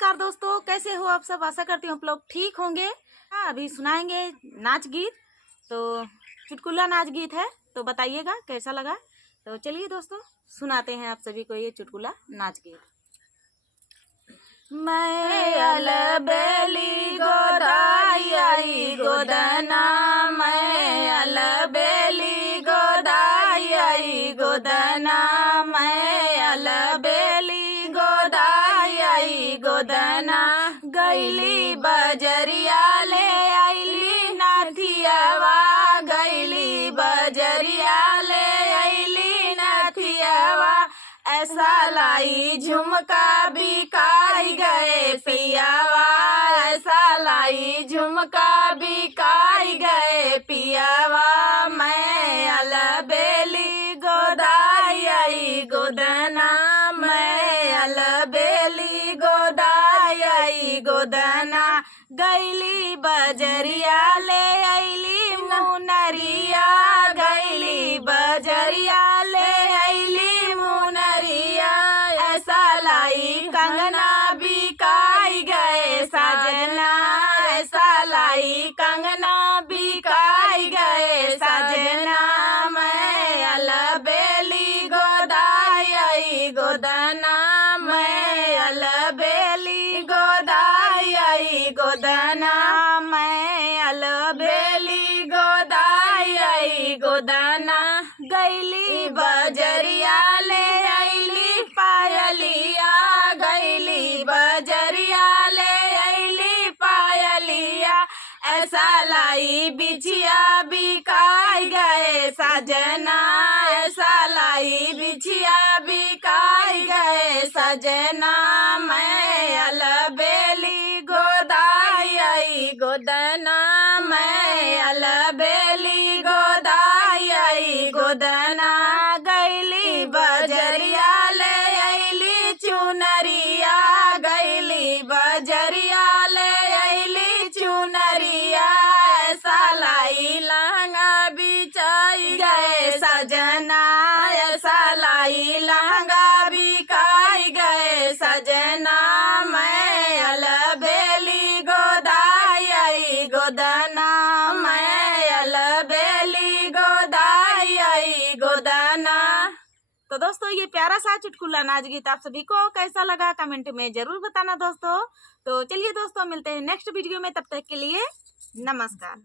नमस्कार दोस्तों, कैसे हो आप सब। आशा करती हूँ आप लोग ठीक होंगे। अभी सुनाएंगे नाच गीत। तो चुटकुला नाच गीत है, तो बताइएगा कैसा लगा। तो चलिए दोस्तों, सुनाते हैं आप सभी को ये चुटकुला नाच गीत। मैं अलबेली गोदाई गोदना, मैं अलबेली गोदाई गोदना, मैं अलबेली गोदाई गोदना। गैली बजरिया ले आईली नाथियावा, गैली बजरिया ले आईली नाथियावा। ऐसा लाई झुमका बिकाई गए पियावा, ऐसा लाई झुमका बिकाई गए पियावा। मैं अलबेली गोदाई गोदना, मैं अलबेली गोदाई गोदना। गैली बजरिया ले आईली मुनरिया, गैली बजरिया ले आईली मुनरिया। ऐसा लाई कंगना बिकाई गए साजना, ऐसा लाई कंगना बिकाई गए साजना। मैं अलबेली गोदाई गोदना, मैं अलबेली गोदाई गोदना, मैं अलबेली गोदाई गोदना। गैली बजरिया ले आईली पायलिया, गैली बजरिया ले आईली पायलिया। ऐसा लाई बिछिया बिकाई गए सजना, ऐसा लाई बिछिया बिकाई गए सजना। मैं अलबेली गोदाई गोदना, मैं अलबेली गोदाई गोदना। गैली बजरिया ले आईली चुनरिया, गैली बजरिया ले आईली चुनरिया। ऐसा लाई लहंगा बिछाई गए सजना, ऐसा लाई लहंगा बिकाई गए सजना। मैं अलबेली गोदाई गोदना, मैं अलबेली गोदाई गोदना। तो दोस्तों, ये प्यारा सा चुटकुला नाच गीत आप सभी को कैसा लगा कमेंट में जरूर बताना दोस्तों। तो चलिए दोस्तों, मिलते हैं नेक्स्ट वीडियो में, तब तक के लिए नमस्कार।